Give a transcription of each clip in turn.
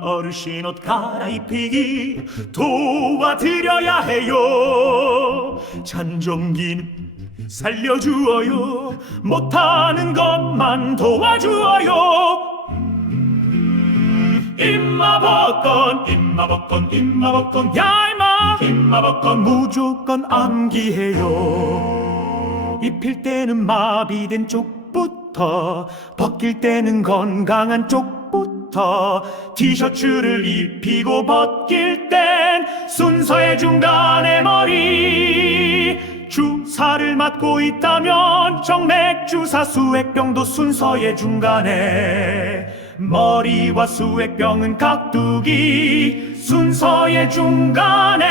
어르신 옷 갈아입히기 도와드려야 해요. 잔종기는 살려주어요. 못하는 것만 도와주어요. 임마법건 임마법건 임마법건 얄마. 임마법건 무조건 암기해요. 입힐 때는 마비된 쪽부터 벗길 때는 건강한 쪽부터 티셔츠를 입히고 벗길 땐 순서의 중간에 머리 주사를 맞고 있다면 정맥 주사 수액병도 순서의 중간에 머리와 수액병은 각두기 순서의 중간에.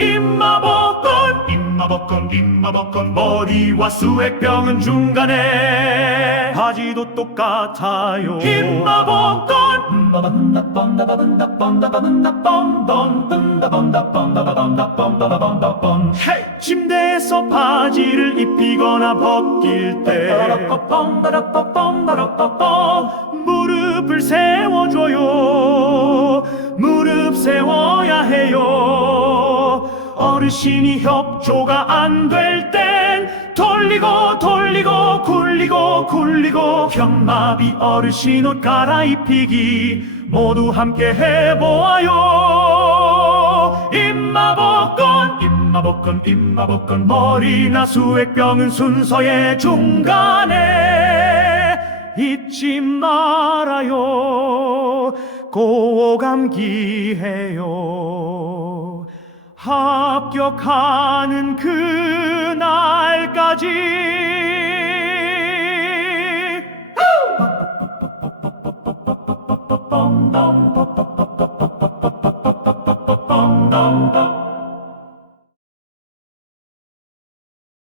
임마복건 임마복건 임마복건 머리와 수액병은 중간에 바지도 똑같아요. 임마복건? 헤이! 침대에서 바지를 입히거나 벗길 때 무릎을 세워줘요. 무릎 세워야 해요. 어르신이 협조가 안 될 땐 돌리고 돌리고 굴리고 굴리고 현마비 어르신 옷 갈아입히기 모두 함께 해보아요. 임마복건 임마복건 임마복건 머리나 수액병은 순서의 중간에 잊지 말아요. 꼭 암기해요 합격하는 그날까지. 뻥